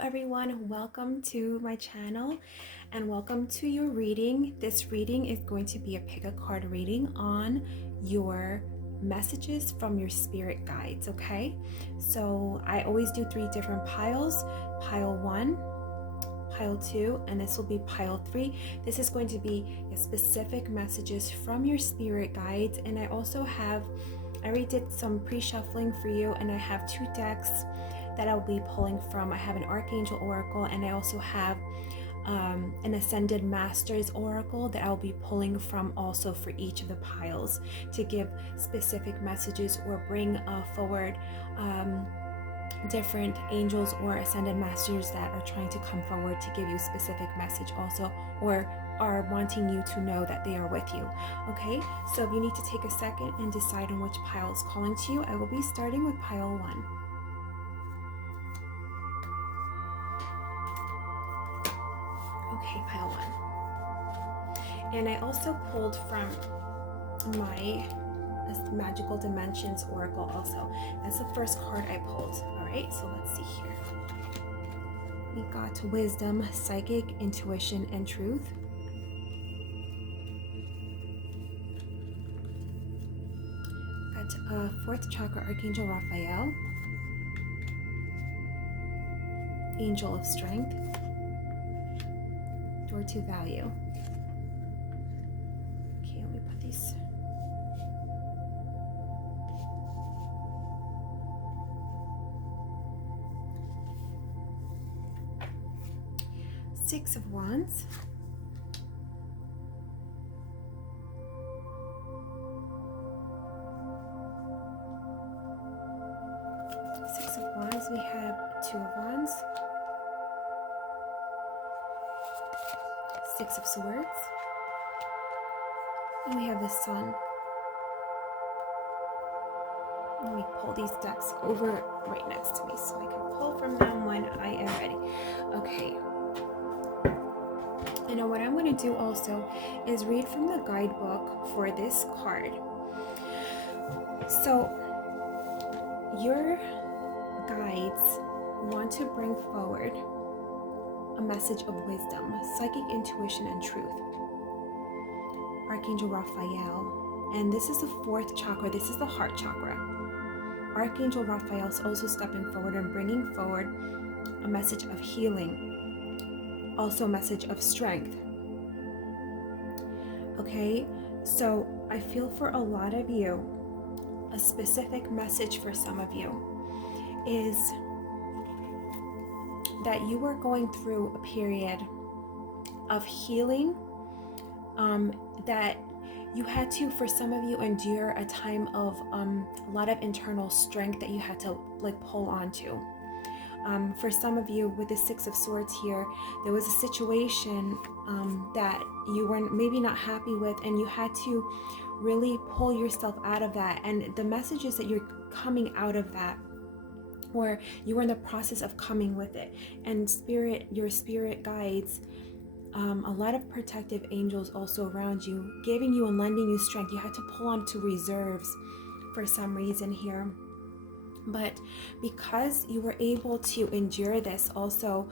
everyone, welcome to my channel and welcome to your reading. This reading is going to be a pick a card reading on your messages from your spirit guides, okay? So I always do 3 different piles, pile 1, pile 2, and this will be pile 3. This is going to be specific messages from your spirit guides, and I also have, I already did some pre-shuffling for you, and I have 2 decks that I'll be pulling from. I have an Archangel Oracle, and I also have an Ascended Masters Oracle that I'll be pulling from also for each of the piles to give specific messages or bring forward different angels or Ascended Masters that are trying to come forward to give you a specific message also, or are wanting you to know that they are with you. Okay, so if you need to take a second and decide on which pile is calling to you, I will be starting with pile 1. Okay, pile 1. And I also pulled from my Magical Dimensions Oracle also. That's the first card I pulled. Alright, so let's see here. We got Wisdom, Psychic, Intuition, and Truth. Got 4th Chakra Archangel Raphael. Angel of Strength. Door to Value. Okay, let me put these. Six of Wands. Six of Wands. We have 2 of Wands. 6 of Swords. And we have the Sun. Let me pull these decks over right next to me so I can pull from them when I am ready. Okay. And now what I'm going to do also is read from the guidebook for this card. So your guides want to bring forward a message of wisdom, psychic, intuition, and truth. Archangel Raphael, and this is the 4th chakra. This is the heart chakra. Archangel Raphael is also stepping forward and bringing forward a message of healing, also a message of strength. Okay, so I feel for a lot of you, a specific message for some of you is that you are going through a period of healing, that you had to, for some of you, endure a time of a lot of internal strength that you had to pull onto. For some of you, with the 6 of Swords here, there was a situation that you were maybe not happy with, and you had to really pull yourself out of that. And the messages that you're coming out of that, or you were in the process of coming with it, and your spirit guides, a lot of protective angels also around you, giving you and lending you strength. You had to pull on to reserves for some reason here. But because you were able to endure this also,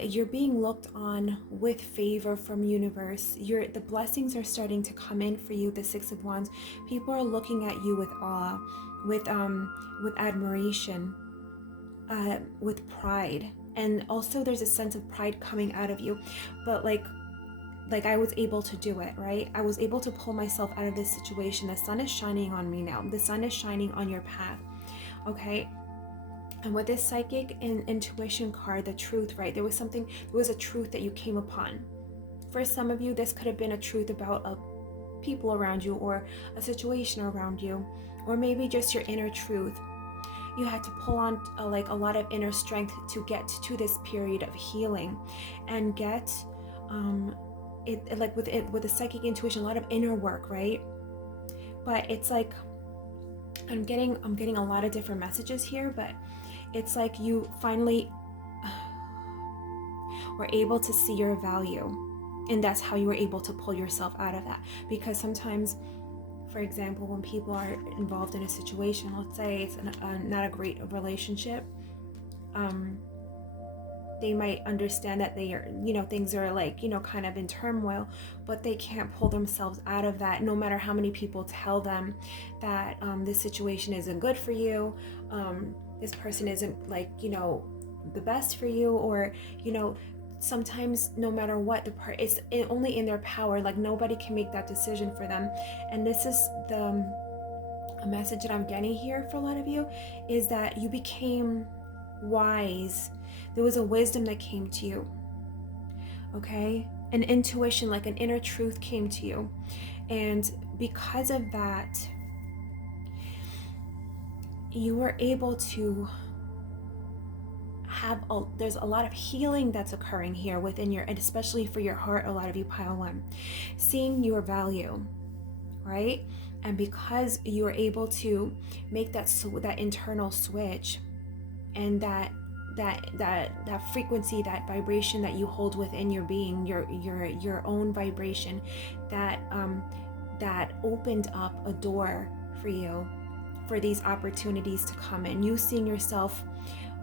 you're being looked on with favor from universe. The blessings are starting to come in for you, the 6 of Wands. People are looking at you with awe, with admiration, with pride. And also there's a sense of pride coming out of you. But like I was able to do it, right? I was able to pull myself out of this situation. The sun is shining on me now. The sun is shining on your path. Okay, and with this psychic and intuition card, the truth, right? There was a truth that you came upon. For some of you, this could have been a truth about people around you, or a situation around you, or maybe just your inner truth. You had to pull on a lot of inner strength to get to this period of healing, and get with the psychic intuition, a lot of inner work, right? But it's like, I'm getting a lot of different messages here, but it's like you finally were able to see your value, and that's how you were able to pull yourself out of that. Because sometimes, for example, when people are involved in a situation, let's say it's not a great relationship, they might understand that they are, things are like, kind of in turmoil, but they can't pull themselves out of that, no matter how many people tell them that this situation isn't good for you, this person isn't like, the best for you, or, sometimes no matter what, it's only in their power. Like nobody can make that decision for them. And this is a message that I'm getting here for a lot of you, is that you became wise. There was a wisdom that came to you, okay? An intuition, like an inner truth came to you. And because of that, you were able to there's a lot of healing that's occurring here within and especially for your heart, a lot of you pile one, seeing your value, right? And because you are able to make that internal switch, and that frequency, that vibration that you hold within your being, your own vibration, that opened up a door for you, for these opportunities to come in. You seeing yourself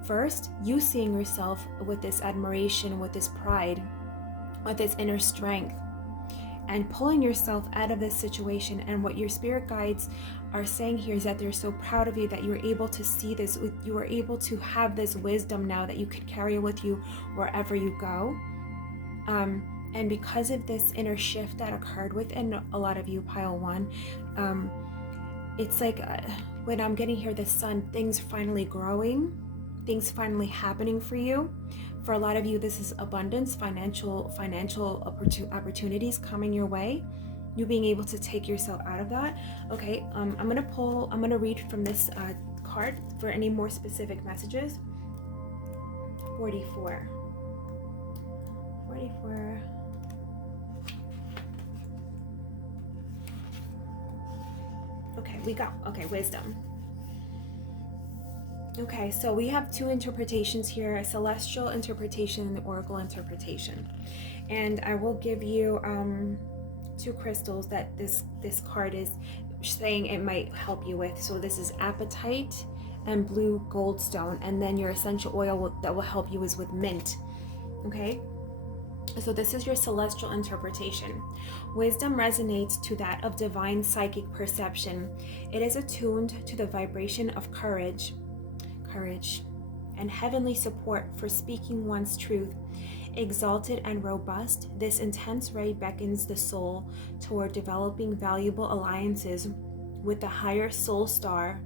with this admiration, with this pride, with this inner strength, and pulling yourself out of this situation. And what your spirit guides are saying here is that they're so proud of you that you're able to see this, you are able to have this wisdom now that you could carry with you wherever you go. And because of this inner shift that occurred within a lot of you, pile one, it's like when I'm getting here, the sun, things finally growing, things finally happening for you. For a lot of you, this is abundance, financial opportunities coming your way, you being able to take yourself out of that. Okay, I'm gonna read from this card for any more specific messages. 44. Okay, wisdom. Okay, so we have two interpretations here, a celestial interpretation and the oracle interpretation. And I will give you two crystals that this card is saying it might help you with. So this is apatite and blue goldstone, and then your essential oil that will help you is with mint. Okay, so this is your celestial interpretation. Wisdom resonates to that of divine psychic perception. It is attuned to the vibration of courage and heavenly support for speaking one's truth. Exalted and robust, this intense ray beckons the soul toward developing valuable alliances with the higher soul star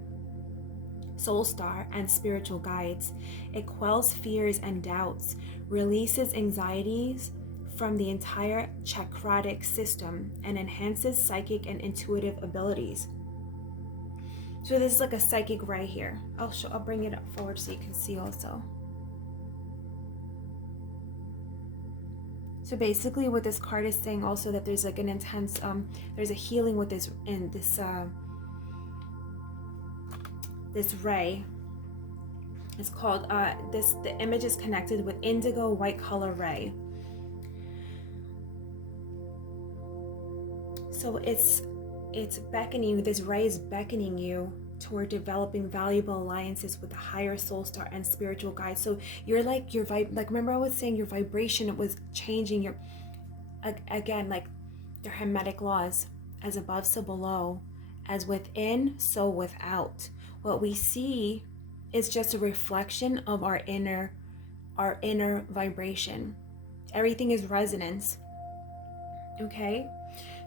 and spiritual guides. It quells fears and doubts, releases anxieties from the entire chakratic system, and enhances psychic and intuitive abilities. So this is like a psychic ray here. I'll bring it up forward so you can see also. So basically what this card is saying also, that there's like an intense, there's a healing with this, in this ray. It's called, the image is connected with indigo white color ray. So it's beckoning, this ray is beckoning you toward developing valuable alliances with the higher soul star and spiritual guides. So you're like, remember I was saying your vibration was changing, again, like the hermetic laws, as above so below, as within so without. What we see is just a reflection of our inner vibration. Everything is resonance. Okay,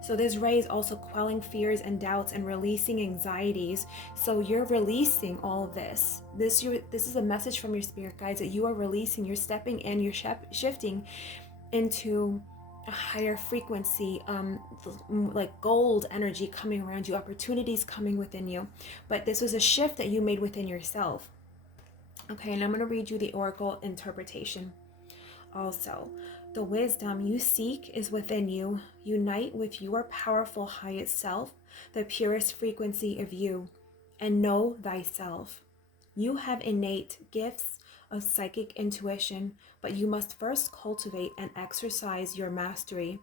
so this ray is also quelling fears and doubts and releasing anxieties. So you're releasing all of this. This is a message from your spirit guides that you are releasing. You're stepping in, you're shifting into a higher frequency, like gold energy coming around you, opportunities coming within you. But this was a shift that you made within yourself. Okay, and I'm going to read you the oracle interpretation also. The wisdom you seek is within you. Unite with your powerful highest self, the purest frequency of you, and know thyself. You have innate gifts of psychic intuition, but you must first cultivate and exercise your mastery.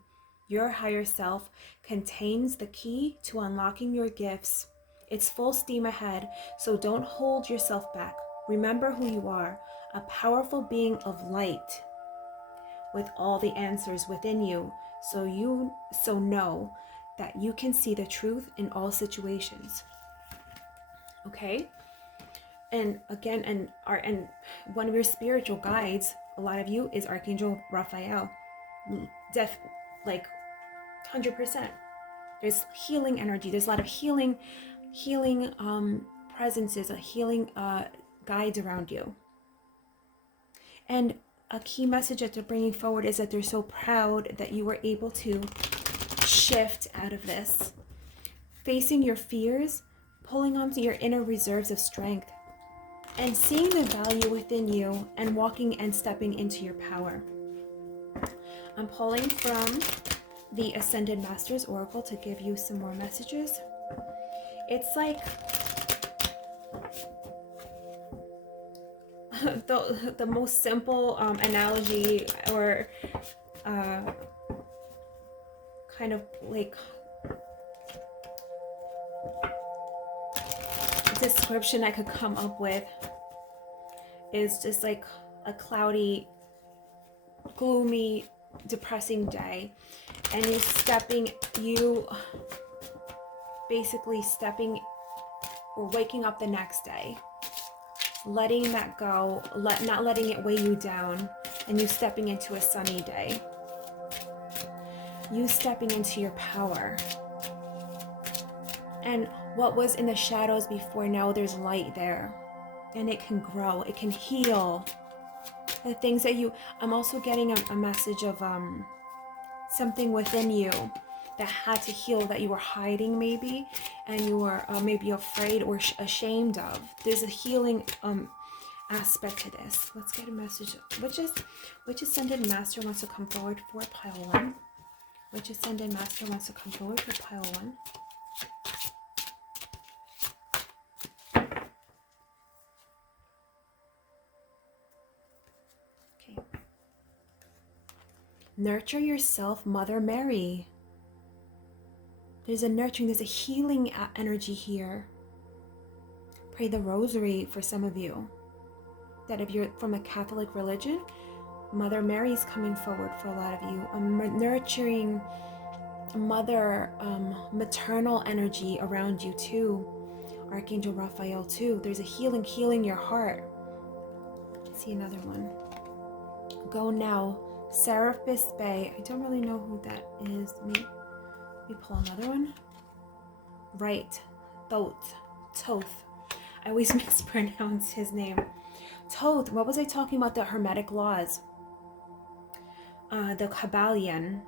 Your higher self contains the key to unlocking your gifts. It's full steam ahead, so don't hold yourself back. Remember who you are, a powerful being of light with all the answers within you, so know that you can see the truth in all situations. Okay? And again, and one of your spiritual guides, a lot of you, is Archangel Raphael. Like 100%. There's healing energy. There's a lot of healing presences, healing guides around you. And a key message that they're bringing forward is that they're so proud that you were able to shift out of this, facing your fears, pulling onto your inner reserves of strength, and seeing the value within you and walking and stepping into your power. I'm pulling from the Ascended Masters Oracle to give you some more messages. It's like the most simple analogy, or kind of like description I could come up with is just like a cloudy, gloomy, depressing day, and you basically stepping or waking up the next day, letting that go, not letting it weigh you down, and you stepping into a sunny day, you stepping into your power. And what was in the shadows before, now there's light there, and it can grow, it can heal. The things that I'm also getting a message of something within you that had to heal, that you were hiding maybe, and you were maybe afraid or ashamed of. There's a healing aspect to this. Let's get a message. Which Ascended Master wants to come forward for pile 1? Which Ascended Master wants to come forward for pile 1? Okay. Nurture yourself, Mother Mary. There's a nurturing, there's a healing energy here. Pray the rosary for some of you. That if you're from a Catholic religion, Mother Mary's coming forward for a lot of you. A nurturing mother, maternal energy around you too. Archangel Raphael too. There's a healing your heart. Let's see another one. Go now, Serapis Bay. I don't really know who that is. Let me pull another one. Right. Thoth. I always mispronounce his name. Thoth. What was I talking about? The Hermetic laws. The Kybalion.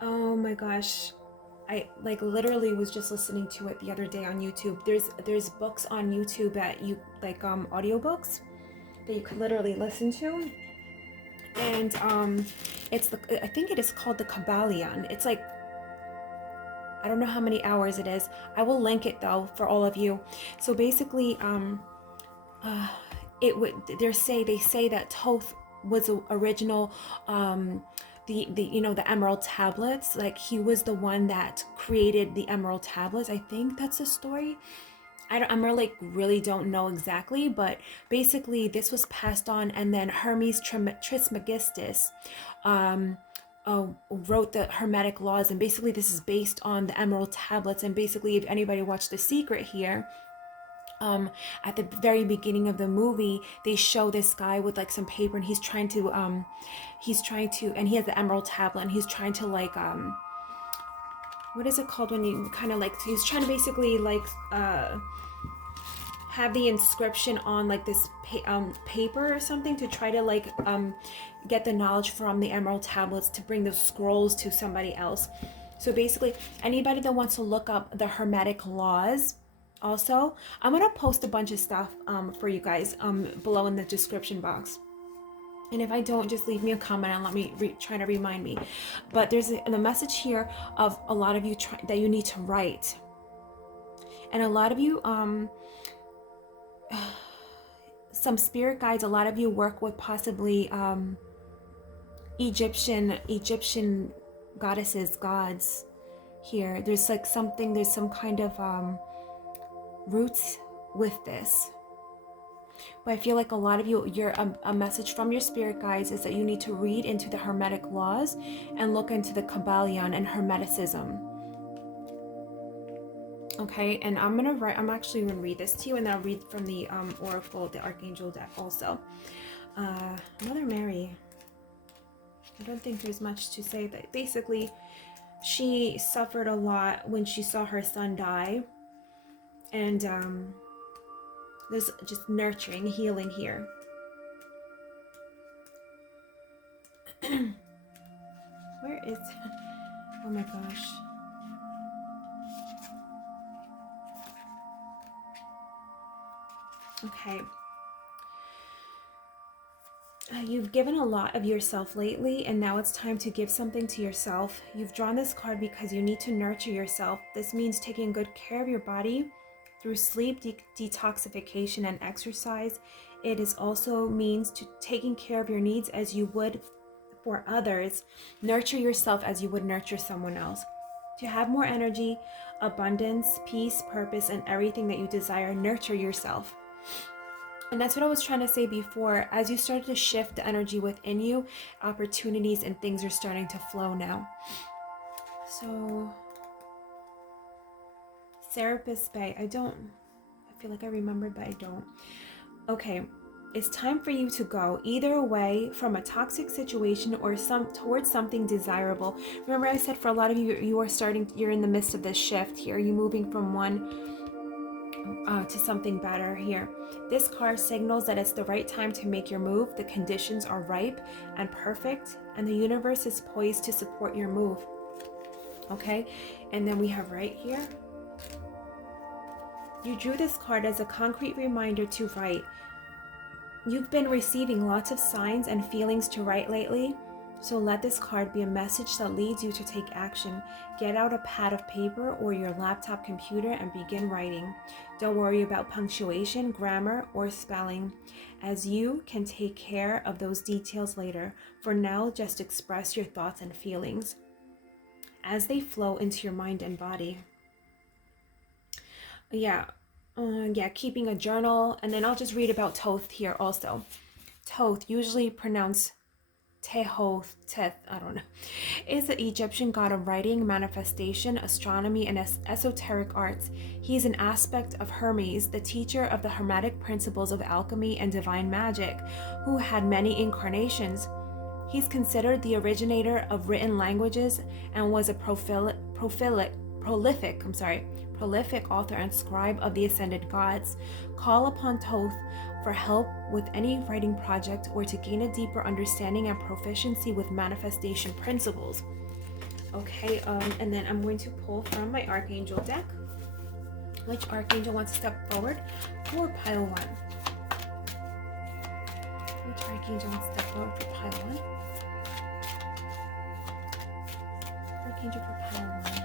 Oh my gosh. I literally was just listening to it the other day on YouTube. There's books on YouTube that you audiobooks that you could literally listen to. And I think it is called the Kybalion. It's like, I don't know how many hours it is. I will link it though for all of you. So basically, they say that Thoth was the original, the emerald tablets. Like, he was the one that created the emerald tablets. I think that's the story. I really don't know exactly, but basically this was passed on, and then Hermes Trismegistus wrote the Hermetic laws, and basically this is based on the emerald tablets. And basically, if anybody watched The Secret here, at the very beginning of the movie, they show this guy with like some paper, and he's trying to and he has the emerald tablet, and he's trying to what is it called when you kind of he's trying to basically have the inscription on this paper or something, to try to get the knowledge from the emerald tablets to bring those scrolls to somebody else. So basically, anybody that wants to look up the Hermetic laws, also, I'm gonna post a bunch of stuff for you guys below in the description box. And if I don't, just leave me a comment and let me try to remind me. But there's a message here of a lot of you that you need to write. And a lot of you, some spirit guides, a lot of you work with possibly Egyptian goddesses, gods here. There's some kind of roots with this. But I feel like a lot of you, a message from your spirit guides is that you need to read into the Hermetic laws and look into the Kybalion and Hermeticism. Okay, and I'm actually gonna read this to you, and then I'll read from the Oracle, the Archangel deck also. Mother Mary, I don't think there's much to say, but basically she suffered a lot when she saw her son die, and there's just nurturing, healing here. Where is, oh my gosh. Okay. You've given a lot of yourself lately, and now it's time to give something to yourself. You've drawn this card because you need to nurture yourself. This means taking good care of your body through sleep, detoxification, and exercise. It is also means to taking care of your needs as you would for others. Nurture yourself as you would nurture someone else. To have more energy, abundance, peace, purpose, and everything that you desire, nurture yourself. And that's what I was trying to say before. As you started to shift the energy within you, opportunities and things are starting to flow now. So, Serapis Bay. I feel like I remembered, but I don't. Okay, it's time for you to go either away from a toxic situation or towards something desirable. Remember I said for a lot of you, you're in the midst of this shift here. You're moving from one to something better here. This card signals that it's the right time to make your move. The conditions are ripe and perfect, and the universe is poised to support your move. Okay, and then we have right here, you drew this card as a concrete reminder to write. You've been receiving lots of signs and feelings to write lately, so let this card be a message that leads you to take action. Get out a pad of paper or your laptop computer and begin writing. Don't worry about punctuation, grammar, or spelling, as you can take care of those details later. For now, just express your thoughts and feelings as they flow into your mind and body. Keeping a journal, and then I'll just read about Thoth here also. Thoth, usually pronounced Tehoth, I don't know, is the Egyptian god of writing, manifestation, astronomy, and esoteric arts. He is an aspect of Hermes, the teacher of the Hermetic principles of alchemy and divine magic, who had many incarnations. He's considered the originator of written languages and was a prolific author and scribe of the ascended gods. Call upon Thoth for help with any writing project or to gain a deeper understanding and proficiency with manifestation principles. Okay, and then I'm going to pull from my Archangel deck. Which Archangel wants to step forward for pile 1? Which Archangel wants to step forward for pile 1? Archangel for pile 1.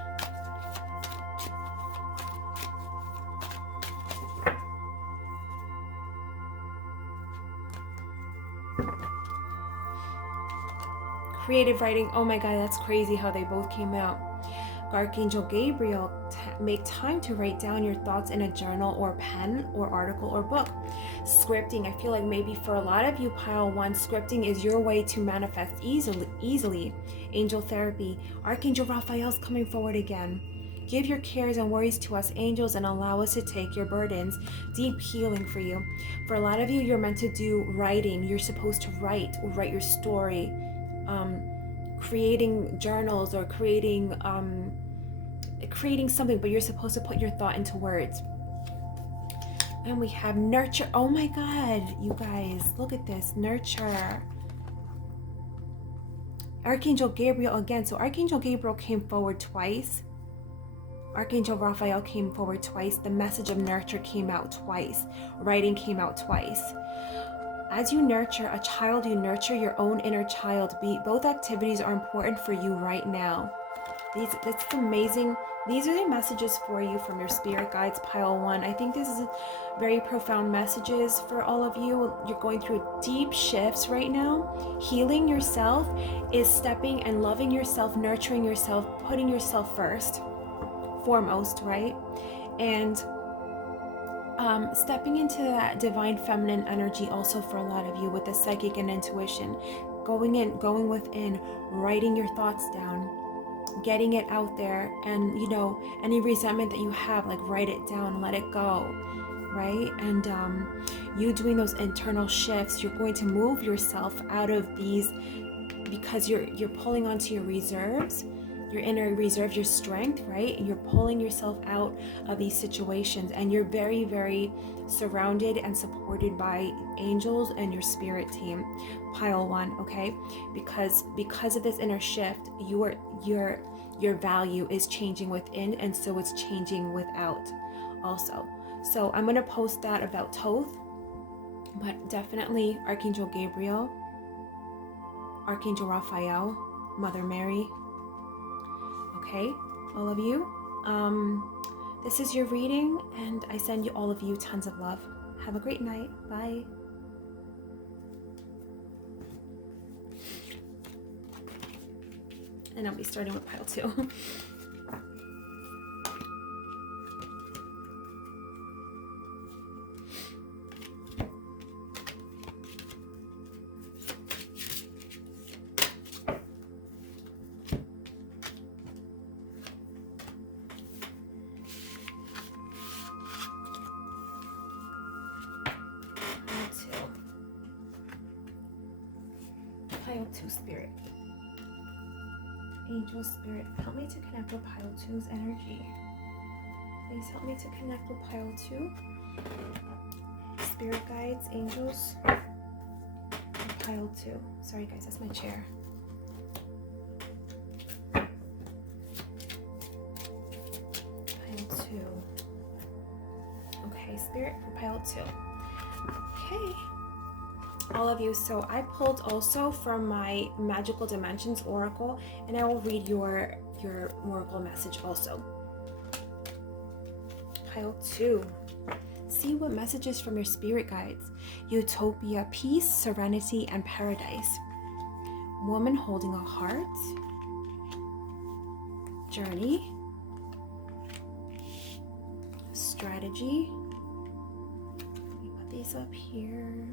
Creative writing. Oh my God, that's crazy how they both came out. Archangel Gabriel, make time to write down your thoughts in a journal or pen or article or book. Scripting. I feel like maybe for a lot of you, pile 1, scripting is your way to manifest easily. Angel therapy. Archangel Raphael's coming forward again. Give your cares and worries to us angels and allow us to take your burdens. Deep healing for you. For a lot of you, you're meant to do writing. You're supposed to write your story. Creating journals or creating something, but you're supposed to put your thought into words. And we have nurture. Oh my God, you guys, look at this. Nurture. Archangel Gabriel again. So Archangel Gabriel came forward twice. Archangel Raphael came forward twice. The message of nurture came out twice. Writing came out twice. As you nurture a child, you nurture your own inner child. Both activities are important for you right now. That's amazing. These are the messages for you from your spirit guides, pile 1. I think this is very profound messages for all of you. You're going through deep shifts right now. Healing yourself is stepping and loving yourself, nurturing yourself, putting yourself foremost, right? And stepping into that divine feminine energy also for a lot of you with the psychic and intuition, going within, writing your thoughts down, getting it out there, and any resentment that you have, like write it down, let it go, right? And you doing those internal shifts, you're going to move yourself out of these, because you're pulling onto your reserves, your inner reserve, your strength, right? And you're pulling yourself out of these situations, and you're very, very surrounded and supported by angels and your spirit team, pile 1, okay? Because of this inner shift, your value is changing within, and so it's changing without also. So I'm going to post that about Thoth, but definitely Archangel Gabriel, Archangel Raphael, Mother Mary. Okay, all of you. This is your reading, and I send you, all of you, tons of love. Have a great night. Bye. And I'll be starting with pile 2. Pile 2 spirit. Angel spirit, help me to connect with pile 2's energy. Please help me to connect with pile 2. Spirit guides, angels. Pile 2. Sorry guys, that's my chair. Pile 2. Okay, spirit for pile 2. Okay. All of you, so I pulled also from my Magical Dimensions Oracle, and I will read your Oracle message also. Pile 2. See what messages from your spirit guides. Utopia, peace, serenity, and paradise. Woman holding a heart. Journey. Strategy. Let me put these up here.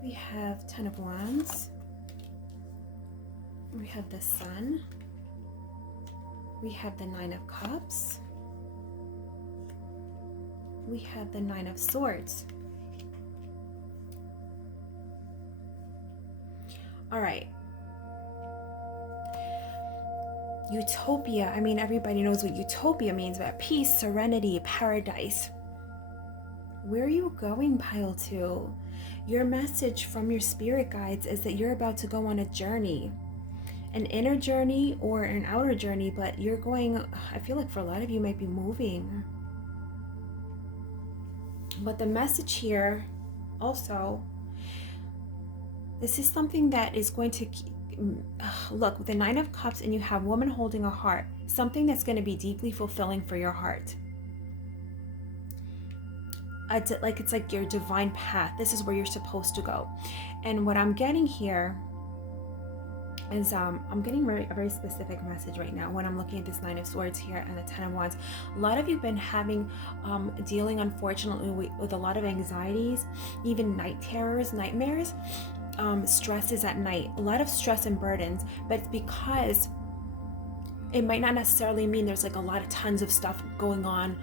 We have 10 of Wands. We have the Sun. We have the 9 of Cups. We have the 9 of Swords. All right. Utopia. I mean, everybody knows what utopia means, but peace, serenity, paradise. Where are you going, pile 2? Your message from your spirit guides is that you're about to go on a journey, an inner journey or an outer journey, but you're going, I feel like for a lot of you might be moving. But the message here also, this is something that is going to, look, with the 9 of Cups and you have woman holding a heart, something that's going to be deeply fulfilling for your heart. It's like your divine path. This is where you're supposed to go. And what I'm getting here is I'm getting a very specific message right now when I'm looking at this 9 of Swords here and the 10 of Wands. A lot of you have been having dealing, unfortunately, with a lot of anxieties, even night terrors, nightmares, stresses at night, a lot of stress and burdens. But it's because it might not necessarily mean there's like a lot of tons of stuff going on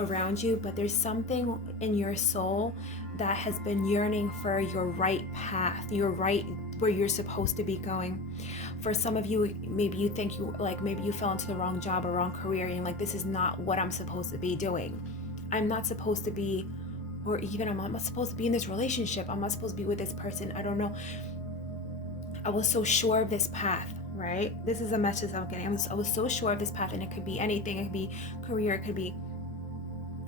around you, but there's something in your soul that has been yearning for your right path, your right, where you're supposed to be going. For some of you, maybe you think maybe you fell into the wrong job or wrong career, and you're like, this is not what I'm supposed to be doing. I'm not supposed to be, or even I'm not supposed to be in this relationship. I'm not supposed to be with this person. I don't know. I was so sure of this path, right? This is a message I'm getting. I was so sure of this path, and it could be anything. It could be career. It could be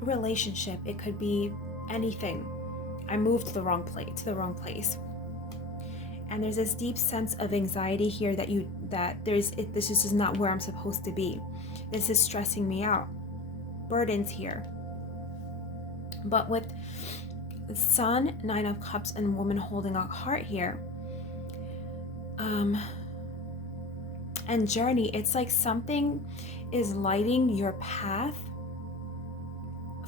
relationship, it could be anything. I moved to the wrong place, and there's this deep sense of anxiety here this is just not where I'm supposed to be. This is stressing me out. Burdens here. But with the Sun, 9 of Cups, and woman holding a heart here, and journey. It's like something is lighting your path.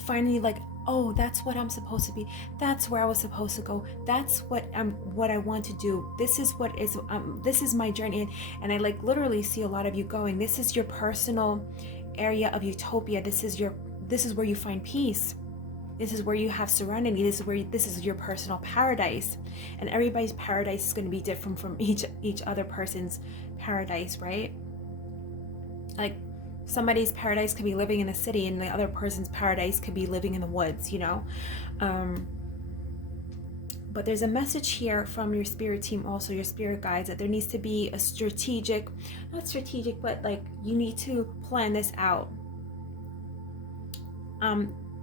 Finally, like, oh, that's what I'm supposed to be. That's where I was supposed to go. That's what I want to do. This is my journey. And I like literally see a lot of you going. This is your personal area of utopia. This is where you find peace. This is where you have serenity. This is your personal paradise. And everybody's paradise is going to be different from each other person's paradise, right? Like, somebody's paradise could be living in a city, and the other person's paradise could be living in the woods, you know. But there's a message here from your spirit team, also your spirit guides, that there needs to be a not strategic, but like you need to plan this out.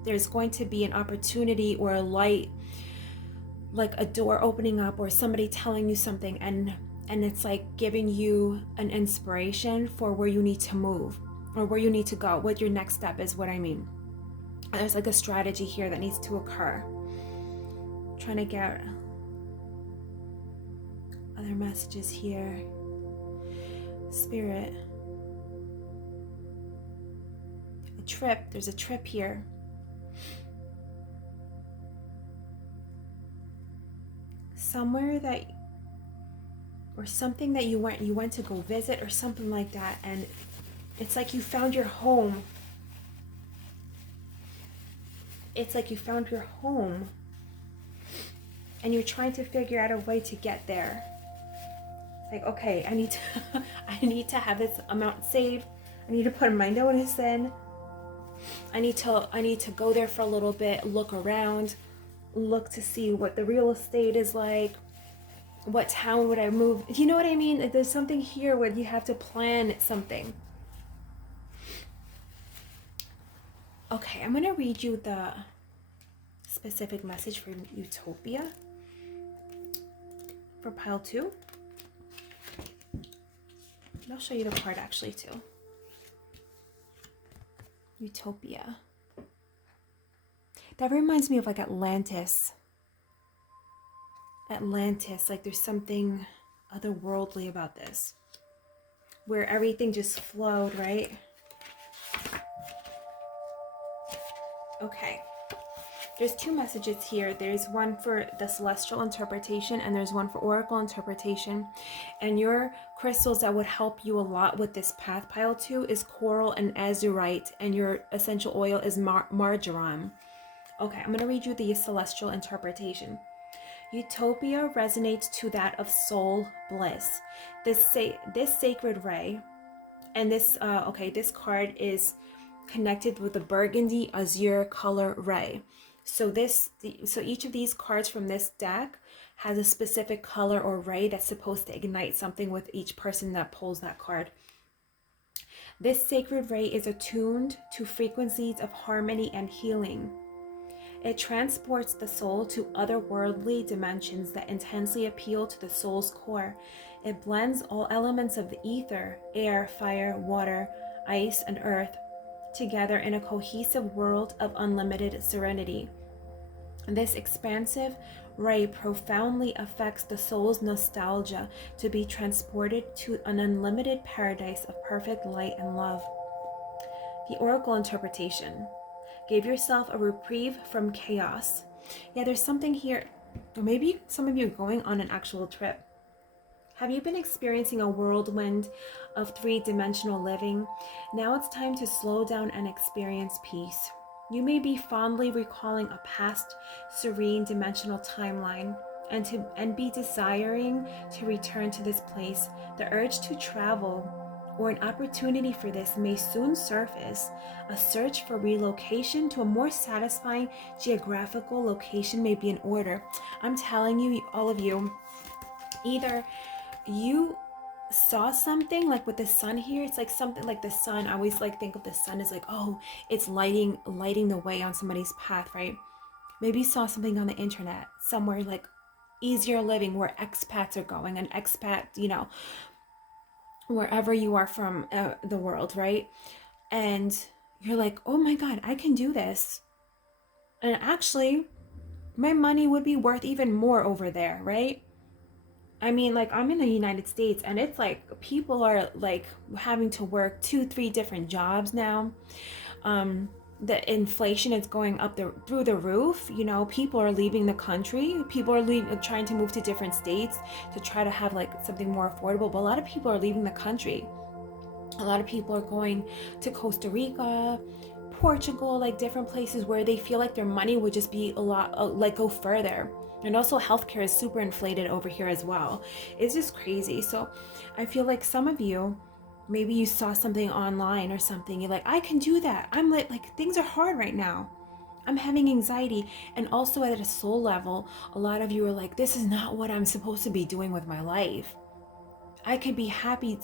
There's going to be an opportunity or a light, like a door opening up or somebody telling you something, and it's like giving you an inspiration for where you need to move or where you need to go, what your next step is, what I mean. There's like a strategy here that needs to occur. I'm trying to get other messages here. Spirit. There's a trip here. Somewhere or something that you went to go visit or something like that, and it's like you found your home. It's like you found your home and you're trying to figure out a way to get there. It's like, okay, I need to have this amount saved. I need to put my notice in. I need to go there for a little bit, look around, look to see what the real estate is like. What town would I move? You know what I mean? There's something here where you have to plan something. Okay, I'm going to read you the specific message for Utopia for pile 2. And I'll show you the card actually too. Utopia. That reminds me of like Atlantis, like there's something otherworldly about this, where everything just flowed, right? Okay, there's 2 messages here. There's one for the celestial interpretation and there's one for oracle interpretation. And your crystals that would help you a lot with this path pile 2 is coral and azurite, and your essential oil is marjoram. Okay, I'm going to read you the celestial interpretation. Utopia resonates to that of soul bliss. This sacred ray, and this card is connected with the burgundy azure color ray. So each of these cards from this deck has a specific color or ray that's supposed to ignite something with each person that pulls that card. This sacred ray is attuned to frequencies of harmony and healing. It transports the soul to otherworldly dimensions that intensely appeal to the soul's core. It blends all elements of the ether, air, fire, water, ice, and earth together in a cohesive world of unlimited serenity. This expansive ray profoundly affects the soul's nostalgia to be transported to an unlimited paradise of perfect light and love. The oracle interpretation. Give yourself a reprieve from chaos. Yeah, there's something here. Or maybe some of you are going on an actual trip. Have you been experiencing a whirlwind of 3-dimensional living? Now it's time to slow down and experience peace. You may be fondly recalling a past serene dimensional timeline and be desiring to return to this place. The urge to travel or an opportunity for this may soon surface. A search for relocation to a more satisfying geographical location may be in order. I'm telling you, all of you, either you saw something like with the sun here. It's like something like the sun. I always like think of the sun as like, oh, it's lighting the way on somebody's path, right? Maybe you saw something on the internet somewhere like easier living, where expats are going, an expat, wherever you are from the world, right? And you're like, oh my God, I can do this. And actually, my money would be worth even more over there, right? I mean, like, I'm in the United States, and it's like people are like having to work 2-3 different jobs now. The inflation is going up through the roof. You know, people are leaving the country. People are trying to move to different states to try to have like something more affordable. But a lot of people are leaving the country. A lot of people are going to Costa Rica, Portugal, like different places where they feel like their money would just be a lot, like go further. And also healthcare is super inflated over here as well. It's just crazy. So I feel like some of you, maybe you saw something online or something. You're like, I can do that. I'm like things are hard right now. I'm having anxiety. And also at a soul level, a lot of you are like, this is not what I'm supposed to be doing with my life. I could be happy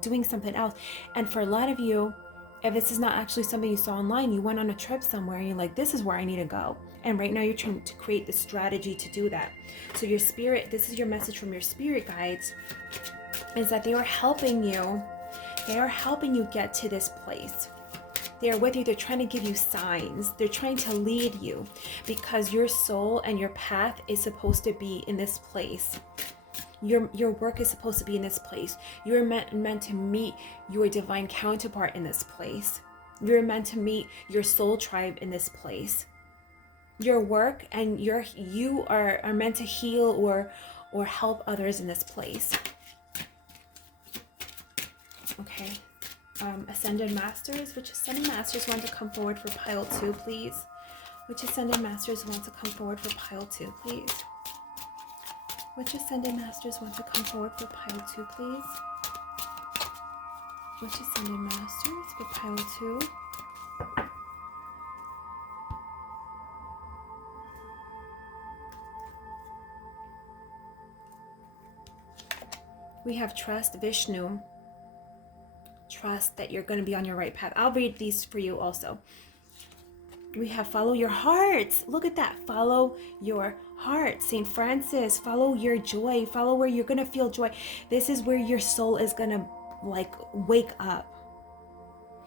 doing something else. And for a lot of you, if this is not actually something you saw online, you went on a trip somewhere and you're like, this is where I need to go. And right now you're trying to create the strategy to do that. So your spirit, this is your message from your spirit guides, is that they are helping you. They are helping you get to this place. They are with you. They're trying to give you signs. They're trying to lead you because your soul and your path is supposed to be in this place. Your work is supposed to be in this place. You're meant to meet your divine counterpart in this place. You're meant to meet your soul tribe in this place. Your work and you are meant to heal or help others in this place. Okay. Ascended Masters, which Ascended Masters want to come forward for pile 2, please? Which Ascended Masters want to come forward for pile 2, please? Which Ascended Masters want to come forward for pile 2, please? Which Ascended Masters for pile 2? We have trust, Vishnu. Trust that you're going to be on your right path. I'll read these for you also. We have follow your hearts. Look at that. Follow your heart. St. Francis, follow your joy. Follow where you're going to feel joy. This is where your soul is going to like wake up.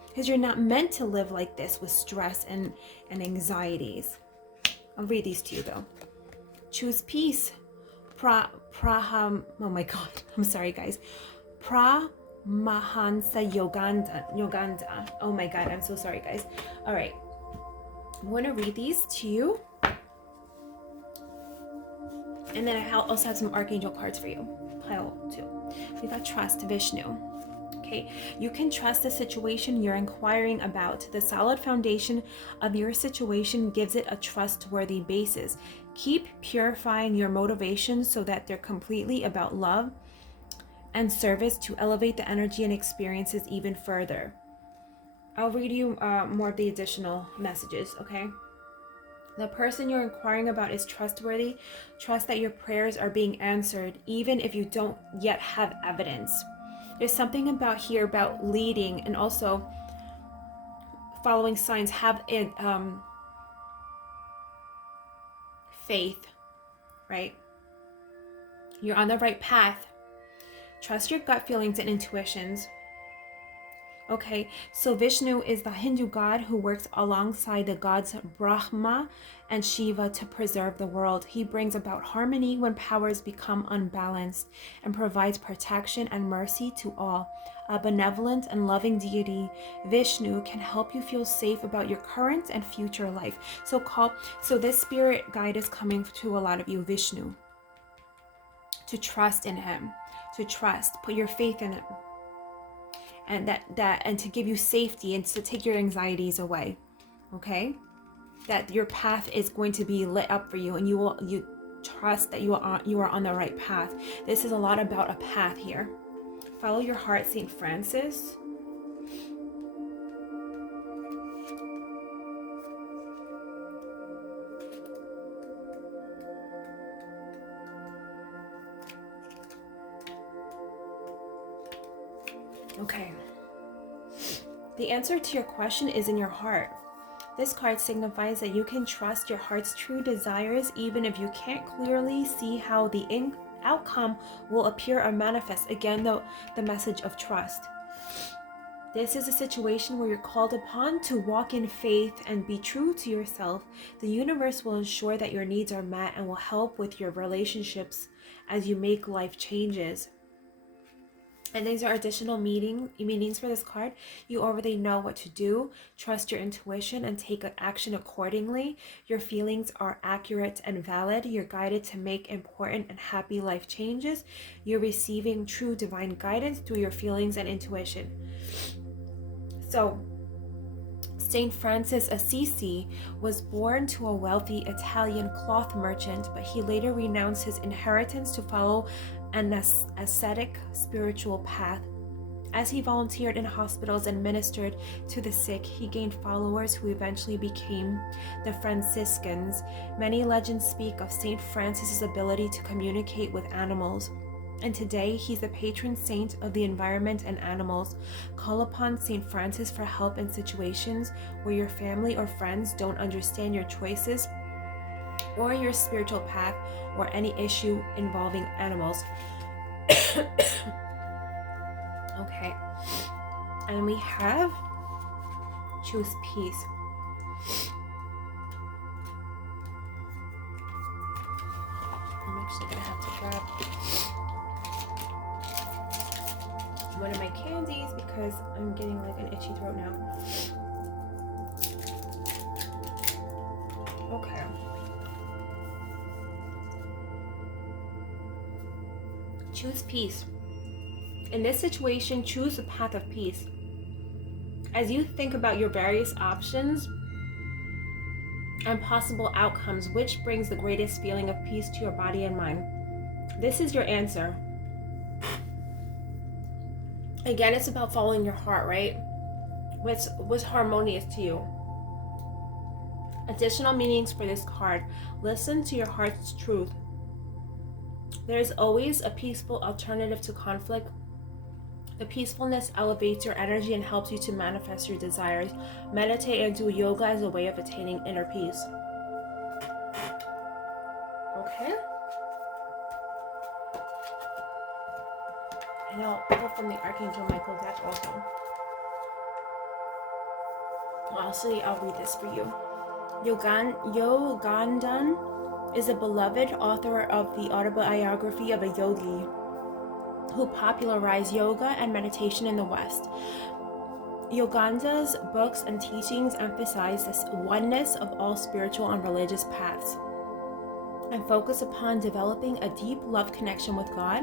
Because you're not meant to live like this with stress and anxieties. I'll read these to you though. Choose peace. Oh my God. I'm sorry guys. Mahansa Yoganda. Oh my God. I'm so sorry guys. All right. I'm going to read these to you. And then I also have some Archangel cards for you. Pile 2. We got trust, Vishnu. Okay. You can trust the situation you're inquiring about. The solid foundation of your situation gives it a trustworthy basis. Keep purifying your motivations so that they're completely about love and service to elevate the energy and experiences even further. I'll read you more of the additional messages, okay? The person you're inquiring about is trustworthy. Trust that your prayers are being answered, even if you don't yet have evidence. There's something about here about leading and also following signs. Have faith, right? You're on the right path. Trust your gut feelings and intuitions. Okay, so Vishnu is the Hindu god who works alongside the gods Brahma and Shiva to preserve the world. He brings about harmony when powers become unbalanced and provides protection and mercy to all. A benevolent and loving deity, Vishnu can help you feel safe about your current and future life. So this spirit guide is coming to a lot of you, Vishnu. To trust in him, to trust, put your faith in him. And to give you safety and to take your anxieties away, okay? That your path is going to be lit up for you, and you trust that you are on the right path. This is a lot about a path here. Follow your heart, St. Francis. Okay. The answer to your question is in your heart. This card signifies that you can trust your heart's true desires even if you can't clearly see how the outcome will appear or manifest. Again, the message of trust. This is a situation where you're called upon to walk in faith and be true to yourself. The universe will ensure that your needs are met and will help with your relationships as you make life changes. And these are additional meanings for this card. You already know what to do. Trust your intuition and take action accordingly. Your feelings are accurate and valid. You're guided to make important and happy life changes. You're receiving true divine guidance through your feelings and intuition. So, Saint Francis Assisi was born to a wealthy Italian cloth merchant, but he later renounced his inheritance to follow an ascetic spiritual path. As he volunteered in hospitals and ministered to the sick, he gained followers who eventually became the Franciscans. Many legends speak of Saint Francis's ability to communicate with animals, and today he's the patron saint of the environment and animals. Call upon Saint Francis for help in situations where your family or friends don't understand your choices or your spiritual path or any issue involving animals. Okay, and we have choose peace. I'm actually gonna have to grab one of my candies because I'm getting like an itchy throat now. Okay. Choose peace. In this situation, choose the path of peace. As you think about your various options and possible outcomes, which brings the greatest feeling of peace to your body and mind? This is your answer. Again, it's about following your heart, right? What's harmonious to you? Additional meanings for this card. Listen to your heart's truth. There is always a peaceful alternative to conflict. The peacefulness elevates your energy and helps you to manifest your desires. Meditate and do yoga as a way of attaining inner peace. Okay. And I'll pull from the Archangel Michael deck also. Honestly, I'll read this for you. Yogandan is a beloved author of the autobiography of a yogi who popularized yoga and meditation in the West. Yoganda's books and teachings emphasize this oneness of all spiritual and religious paths and focus upon developing a deep love connection with God.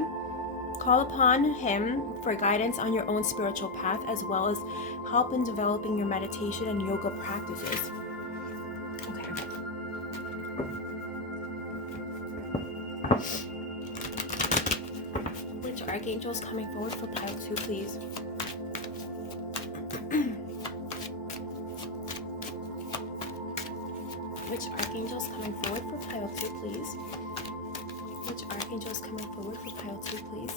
Call upon him for guidance on your own spiritual path as well as help in developing your meditation and yoga practices. Okay. Which archangel is coming forward for pile 2, please? Which archangel is coming forward for pile 2, please? Which archangel is coming forward for pile 2, please?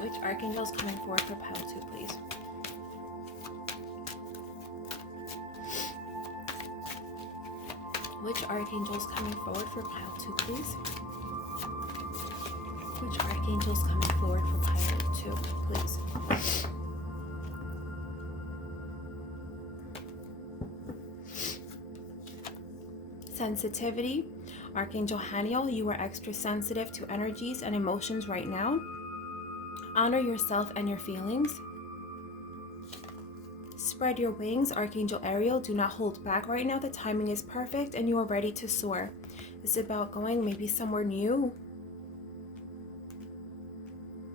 Which archangel is coming forward for pile 2, please? Which archangel is coming forward for pile 2, please? Which archangel is coming forward for pile 2, please? Sensitivity. Archangel Haniel, you are extra sensitive to energies and emotions right now. Honor yourself and your feelings. Spread your wings. Archangel Ariel, do not hold back right now. The timing is perfect and you are ready to soar. It's about going maybe somewhere new.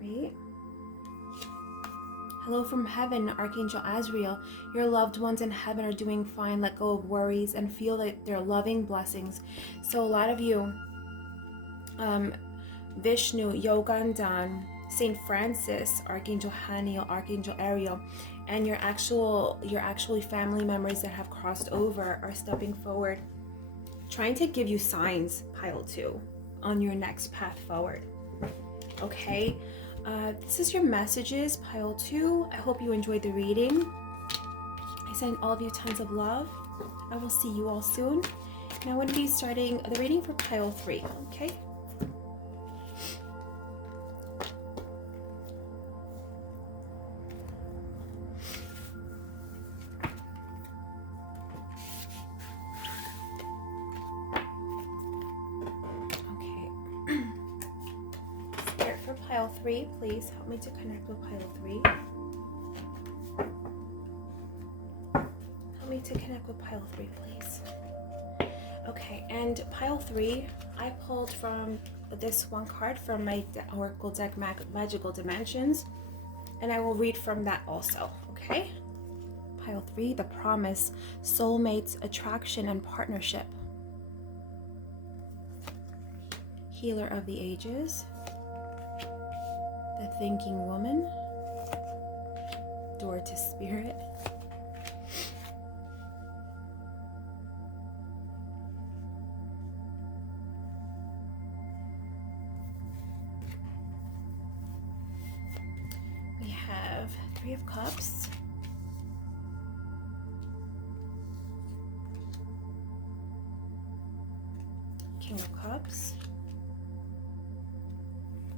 Right? Hello from heaven, Archangel Azrael. Your loved ones in heaven are doing fine. Let go of worries and feel that they're loving blessings. So a lot of you, Vishnu, Yogandan, Saint Francis, Archangel Haniel, Archangel Ariel, and your actually family members that have crossed over are stepping forward, trying to give you signs, pile 2, on your next path forward. Okay. This is your messages, pile 2. I hope you enjoyed the reading. I send all of you tons of love. I will see you all soon. And I'm going to be starting the reading for pile 3, okay? 3, please help me to connect with pile 3. Help me to connect with pile 3, please. Okay, and pile 3, I pulled from this one card from my Oracle deck, Magical Dimensions, and I will read from that also, okay? Pile 3, the promise, soulmates, attraction, and partnership. Healer of the ages, the thinking woman, door to spirit. We have 3 of Cups, King of Cups,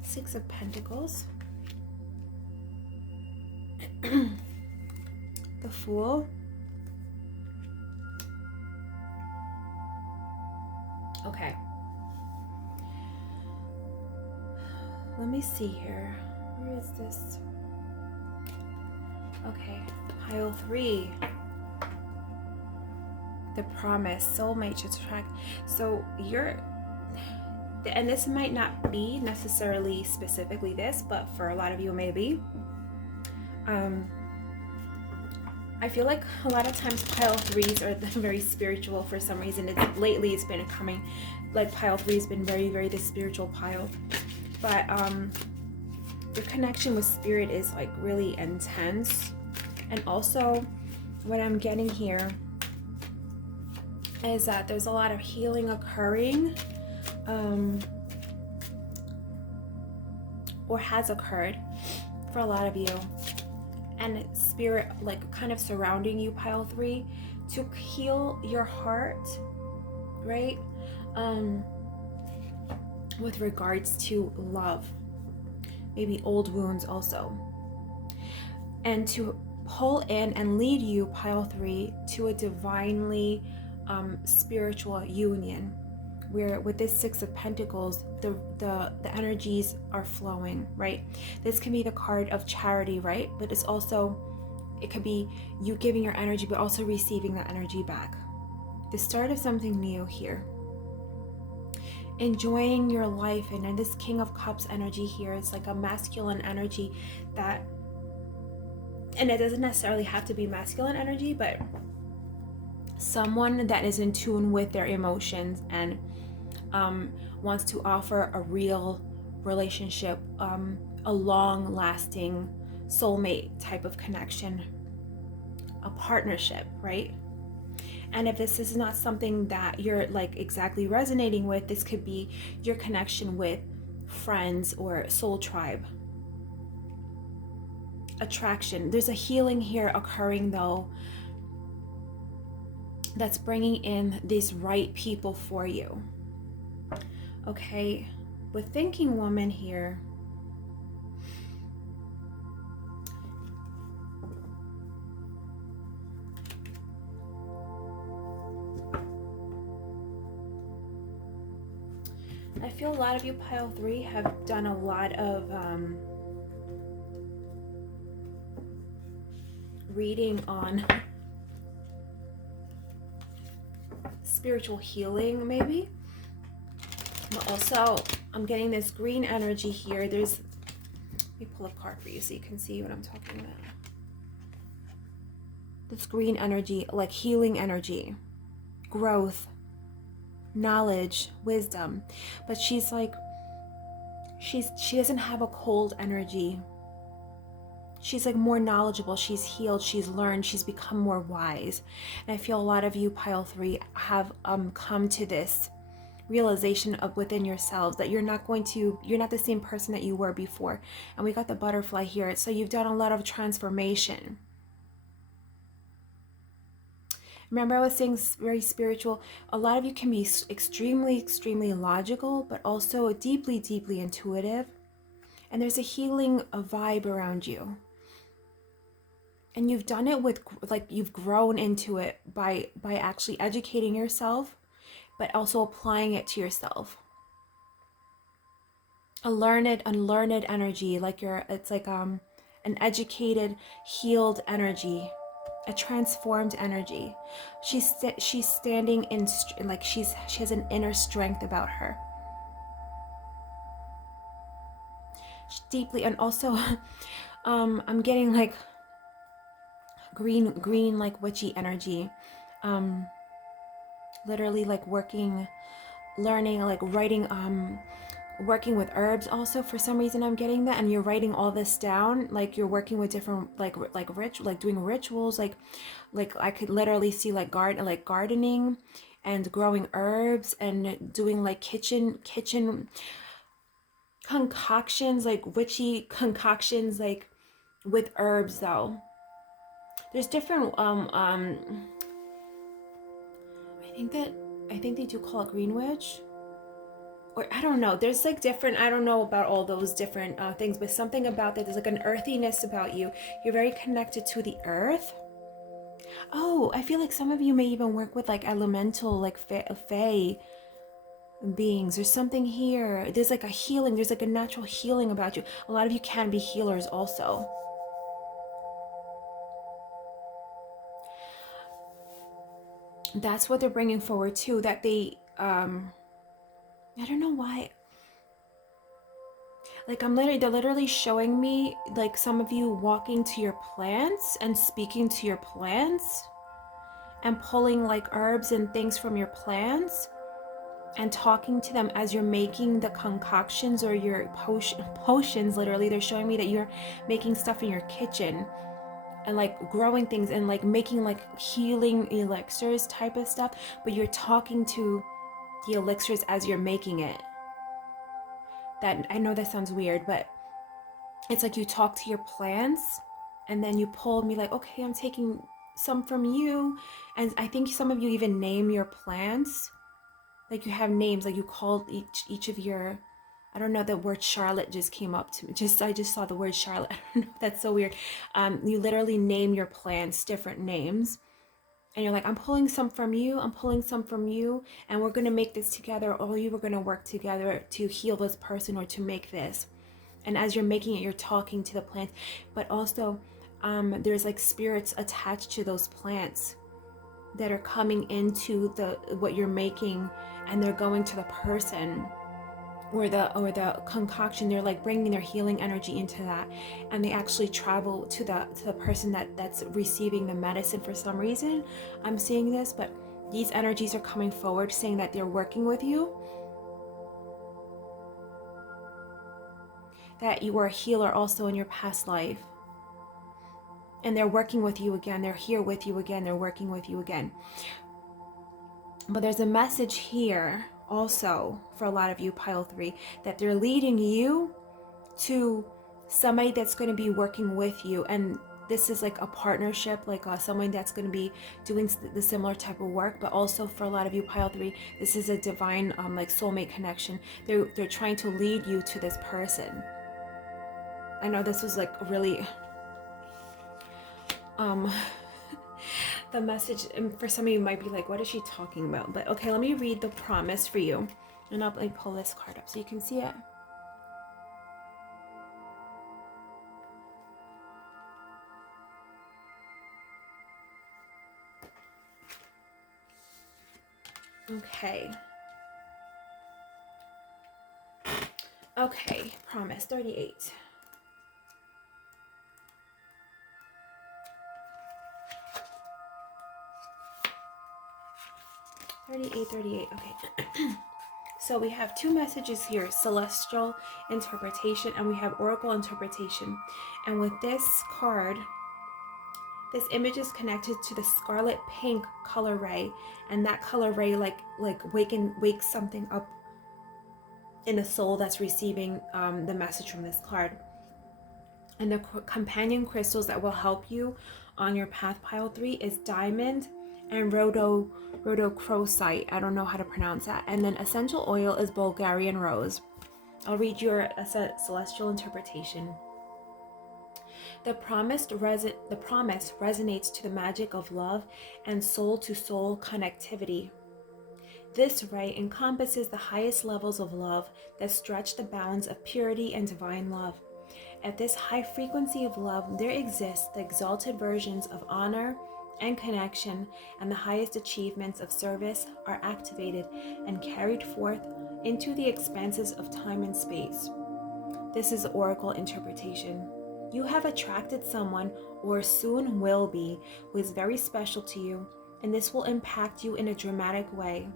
6 of Pentacles, the Fool, okay, let me see here, where is this? Okay, pile 3, the promise, soulmate, attract. So you're, and this might not be necessarily specifically this, but for a lot of you maybe. I feel like a lot of times pile 3s are very spiritual for some reason. Lately it's been coming, like pile 3 has been very, very the spiritual pile. But your connection with spirit is like really intense. And also what I'm getting here is that there's a lot of healing occurring, or has occurred for a lot of you, and spirit like kind of surrounding you, pile 3, to heal your heart, right? With regards to love, maybe old wounds also, and to pull in and lead you, pile 3, to a divinely spiritual union, where with this 6 of Pentacles, the energies are flowing, right? This can be the card of charity, right? But it's also, it could be you giving your energy, but also receiving that energy back. The start of something new here. Enjoying your life. And in this King of Cups energy here, it's like a masculine energy that, and it doesn't necessarily have to be masculine energy, but someone that is in tune with their emotions and wants to offer a real relationship, a long-lasting soulmate type of connection, a partnership, right? And if this is not something that you're like exactly resonating with, this could be your connection with friends or soul tribe. Attraction. There's a healing here occurring though, that's bringing in these right people for you. Okay, with thinking woman here, I feel a lot of you, pile 3, have done a lot of reading on spiritual healing maybe, but also I'm getting this green energy here. Let me pull a card for you so you can see what I'm talking about. This green energy, like healing energy, growth, knowledge, wisdom, but she's like, she doesn't have a cold energy. She's like more knowledgeable, she's healed, she's learned, she's become more wise. And I feel a lot of you, pile 3, have come to this realization of within yourselves that you're not the same person that you were before. And we got the butterfly here, so you've done a lot of transformation. Remember, I was saying very spiritual. A lot of you can be extremely, extremely logical, but also deeply, deeply intuitive. And there's a healing vibe around you. And you've done it with, like, you've grown into it by actually educating yourself, but also applying it to yourself. unlearned energy. Like it's like an educated, healed energy, a transformed energy. She's standing in, like she has an inner strength about her. Deeply. And also I'm getting like green like witchy energy. Literally like working, learning, like writing, working with herbs also. For some reason I'm getting that. And you're writing all this down, like you're working with different like doing rituals, like I could literally see like gardening and growing herbs and doing like kitchen concoctions, like witchy concoctions, like with herbs though. There's different I think they do call it green witch, or I don't know. There's like different, I don't know about all those different things, but something about that, there's like an earthiness about you. You're very connected to the earth. Oh, I feel like some of you may even work with like elemental, like fae beings. There's something here. There's like a healing. There's like a natural healing about you. A lot of you can be healers also. That's what they're bringing forward too. That they, I don't know why. Like they're literally showing me like some of you walking to your plants and speaking to your plants and pulling like herbs and things from your plants and talking to them as you're making the concoctions or your potions. Literally, they're showing me that you're making stuff in your kitchen and like growing things and like making like healing elixirs type of stuff, but you're talking to the elixirs as you're making it. That, I know that sounds weird, but it's like you talk to your plants and then you pull me like, okay, I'm taking some from you. And I think some of you even name your plants. Like you have names, like you call each of your, I don't know, the word Charlotte just came up to me. I just saw the word Charlotte. I don't know, that's so weird. You literally name your plants different names. And you're like, I'm pulling some from you, I'm pulling some from you, and we're gonna make this together. All you were gonna work together to heal this person or to make this. And as you're making it, you're talking to the plants, but also there's like spirits attached to those plants that are coming into what you're making, and they're going to the person or the concoction. They're like bringing their healing energy into that, and they actually travel to the person that's receiving the medicine. For some reason I'm seeing this, but these energies are coming forward saying that they're working with you, that you were a healer also in your past life, and they're working with you again. They're here with you again. They're working with you again. But there's a message here also for a lot of you, pile 3, that they're leading you to somebody that's going to be working with you. And this is like a partnership, like someone that's going to be doing the similar type of work. But also for a lot of you, pile 3, this is a divine like soulmate connection. They're trying to lead you to this person. I know this was like really the message, and for some of you might be like, what is she talking about? But okay, let me read the promise for you, and I'll pull this card up so you can see it. Okay, promise 38. 38. Okay. So we have 2 messages here, celestial interpretation, and we have oracle interpretation. And with this card, this image is connected to the scarlet pink color ray, and that color ray like wakes something up in the soul that's receiving the message from this card. And the companion crystals that will help you on your path, pile 3, is diamond and rhodochrosite. I don't know how to pronounce that. And then essential oil is Bulgarian rose. I'll read your celestial interpretation. The promise resonates to the magic of love and soul-to-soul connectivity. This rite encompasses the highest levels of love that stretch the bounds of purity and divine love. At this high frequency of love, there exists the exalted versions of honor and connection, and the highest achievements of service are activated and carried forth into the expanses of time and space. This is oracle interpretation. You have attracted someone, or soon will be, who is very special to you, and this will impact you in a dramatic way.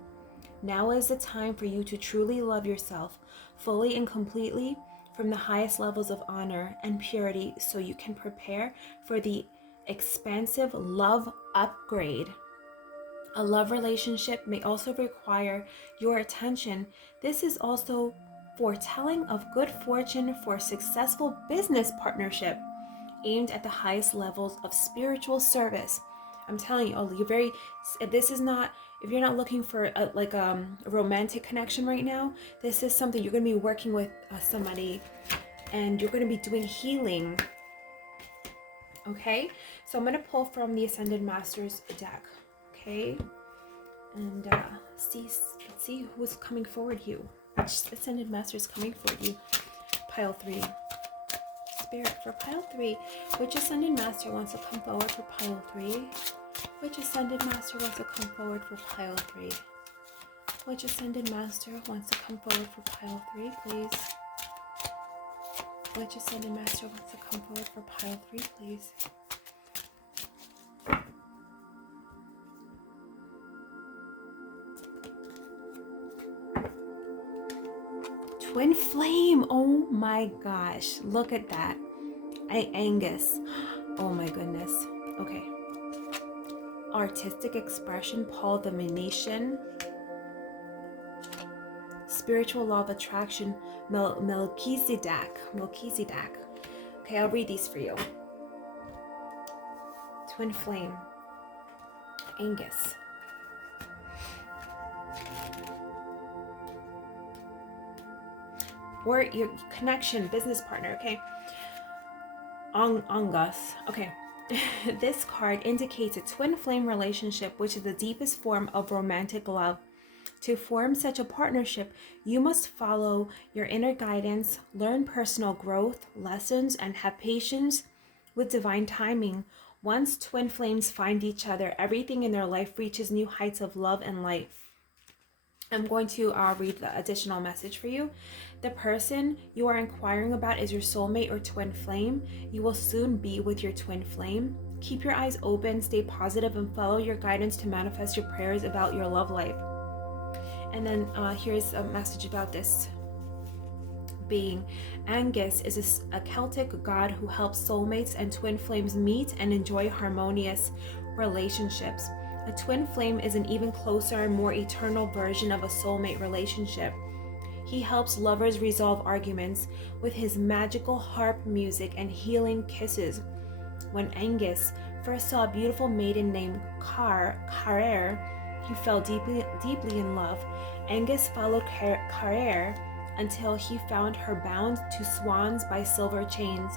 Now is the time for you to truly love yourself, fully and completely, from the highest levels of honor and purity, so you can prepare for the expansive love upgrade. A love relationship may also require your attention. This is also foretelling of good fortune for a successful business partnership aimed at the highest levels of spiritual service. I'm telling you, this is not, if you're not looking for a romantic connection right now, this is something you're going to be working with somebody, and you're going to be doing healing. Okay, so I'm going to pull from the Ascended Masters deck. Okay, and see who's coming forward you. Which Ascended Master is coming forward you. Pile 3. Spirit for pile 3. Which Ascended Master wants to come forward for pile 3? Which Ascended Master wants to come forward for pile 3? Which Ascended Master wants to come forward for pile 3, please? Which Ascended Master wants to come forward for pile 3, please? Twin flame. Oh my gosh. Look at that. Angus. Oh my goodness. Okay. Artistic expression, Paul the Venetian. Spiritual law of attraction, Melchizedek. Okay, I'll read these for you. Twin flame. Angus. Or your connection, business partner, okay? Angus, okay. This card indicates a twin flame relationship, which is the deepest form of romantic love. To form such a partnership, you must follow your inner guidance, learn personal growth, lessons, and have patience with divine timing. Once twin flames find each other, everything in their life reaches new heights of love and light. I'm going to read the additional message for you. The person you are inquiring about is your soulmate or twin flame. You will soon be with your twin flame. Keep your eyes open, stay positive, and follow your guidance to manifest your prayers about your love life. And then here's a message about this being. Angus is a Celtic god who helps soulmates and twin flames meet and enjoy harmonious relationships. A twin flame is an even closer, more eternal version of a soulmate relationship. He helps lovers resolve arguments with his magical harp music and healing kisses. When Angus first saw a beautiful maiden named Carer, he fell deeply in love. Angus followed Carer until he found her bound to swans by silver chains.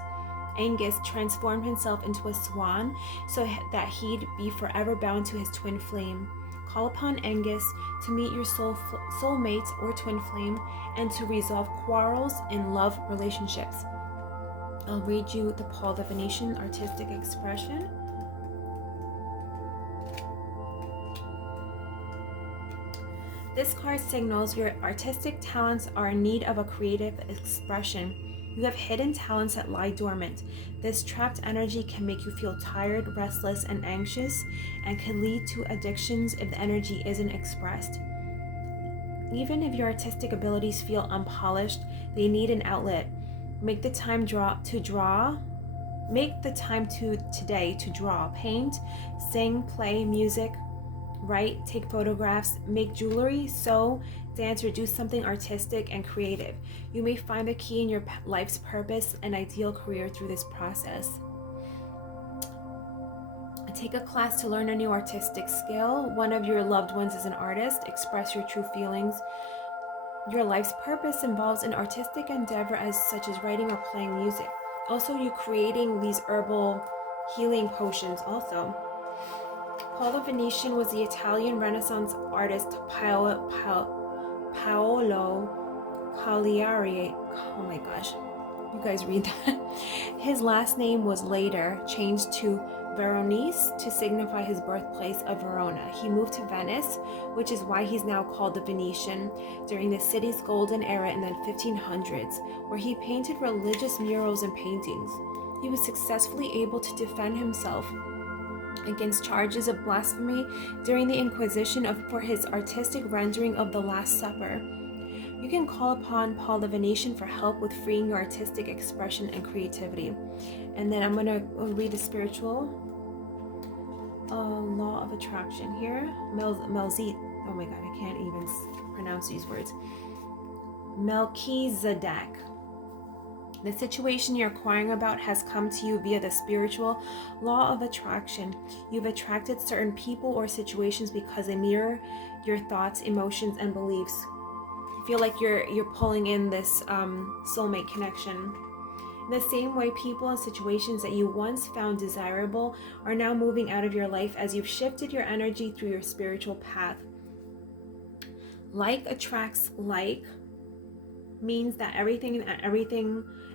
Angus transformed himself into a swan so that he'd be forever bound to his twin flame. Call upon Angus to meet your soulmate or twin flame and to resolve quarrels in love relationships. I'll read you the Paul the Venetian artistic expression. This card signals your artistic talents are in need of a creative expression. You have hidden talents that lie dormant. This trapped energy can make you feel tired, restless, and anxious, and can lead to addictions if the energy isn't expressed. Even if your artistic abilities feel unpolished, they need an outlet. Make the time to draw. Make the time today to draw, paint, sing, play music, write, take photographs, make jewelry, sew, dance, or do something artistic and creative. You may find the key in your life's purpose and ideal career through this process. Take a class to learn a new artistic skill. One of your loved ones is an artist. Express your true feelings. Your life's purpose involves an artistic endeavor such as writing or playing music. Also, you creating these herbal healing potions also. Paul the Venetian was the Italian Renaissance artist Paolo Cagliari. Oh my gosh, you guys read that. His last name was later changed to Veronese to signify his birthplace of Verona. He moved to Venice, which is why he's now called the Venetian, during the city's golden era in the 1500s, where he painted religious murals and paintings. He was successfully able to defend himself against charges of blasphemy during the Inquisition for his artistic rendering of the Last Supper. You can call upon Paul the Venetian for help with freeing your artistic expression and creativity. And then I'm going to read the spiritual law of attraction here. Melzit. Oh my God, I can't even pronounce these words. Melchizedek. The situation you're inquiring about has come to you via the spiritual law of attraction. You've attracted certain people or situations because they mirror your thoughts, emotions, and beliefs. I feel like you're pulling in this soulmate connection. In the same way, people and situations that you once found desirable are now moving out of your life as you've shifted your energy through your spiritual path. Like attracts like means that everything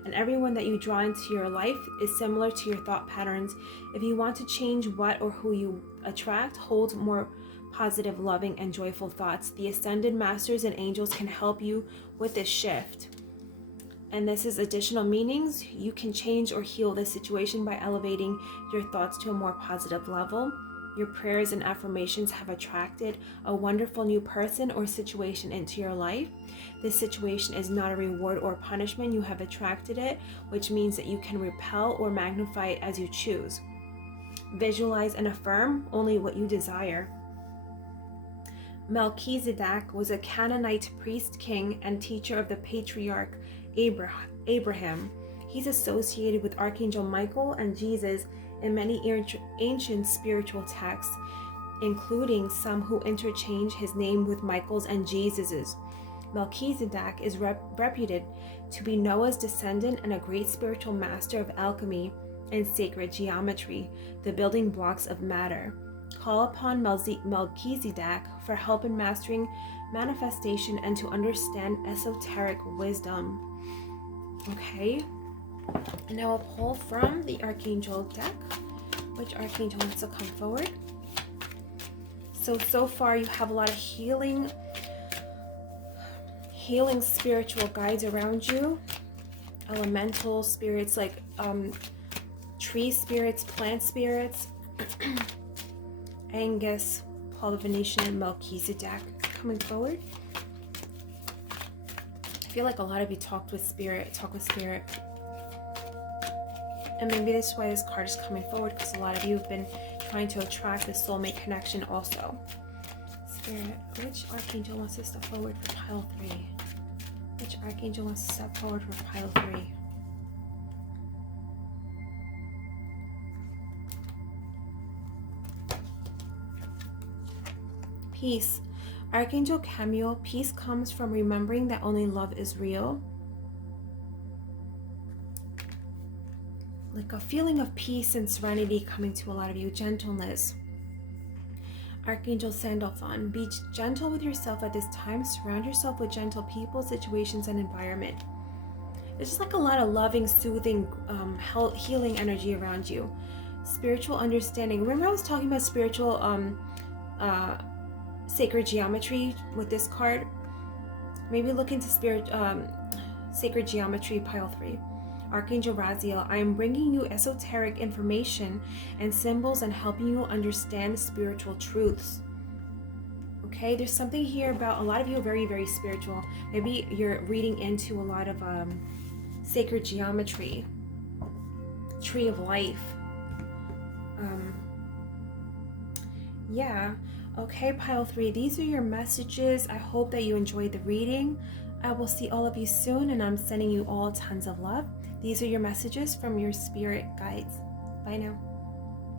and everyone that you draw into your life is similar to your thought patterns. If you want to change what or who you attract, hold more positive, loving, and joyful thoughts. The ascended masters and angels can help you with this shift. And this is additional meanings. You can change or heal this situation by elevating your thoughts to a more positive level. Your prayers and affirmations have attracted a wonderful new person or situation into your life. This situation is not a reward or punishment. You have attracted it, which means that you can repel or magnify it as you choose. Visualize and affirm only what you desire. Melchizedek was a Canaanite priest, king, and teacher of the patriarch Abraham. He's associated with Archangel Michael and Jesus in many ancient spiritual texts, including some who interchange his name with Michael's and Jesus's. Melchizedek is reputed to be Noah's descendant and a great spiritual master of alchemy and sacred geometry, the building blocks of matter. Call upon Melchizedek for help in mastering manifestation and to understand esoteric wisdom. Okay, and now I'll pull from the Archangel deck. Which Archangel wants to come forward? So far you have a lot of healing spiritual guides around you. Elemental spirits like tree spirits, plant spirits. Angus, Paul the Venetian, and Melchizedek coming forward. I feel like a lot of you talk with spirit. And maybe that's why this card is coming forward, because a lot of you have been trying to attract the soulmate connection also. Spirit, which Archangel wants to step forward for pile 3? Which Archangel wants to step forward for pile 3? Peace. Archangel Camille, peace comes from remembering that only love is real. Like a feeling of peace and serenity coming to a lot of you. Gentleness. Archangel Sandalphon, be gentle with yourself at this time. Surround yourself with gentle people, situations, and environment. There's just like a lot of loving, soothing, healing energy around you. Spiritual understanding. Remember I was talking about spiritual sacred geometry with this card? Maybe look into sacred geometry, pile 3. Archangel Raziel, I am bringing you esoteric information and symbols and helping you understand spiritual truths. Okay, there's something here about a lot of you are very, very spiritual. Maybe you're reading into a lot of sacred geometry, tree of life. Yeah. Okay, pile 3, these are your messages. I hope that you enjoyed the reading. I will see all of you soon, and I'm sending you all tons of love. These are your messages from your spirit guides. Bye now.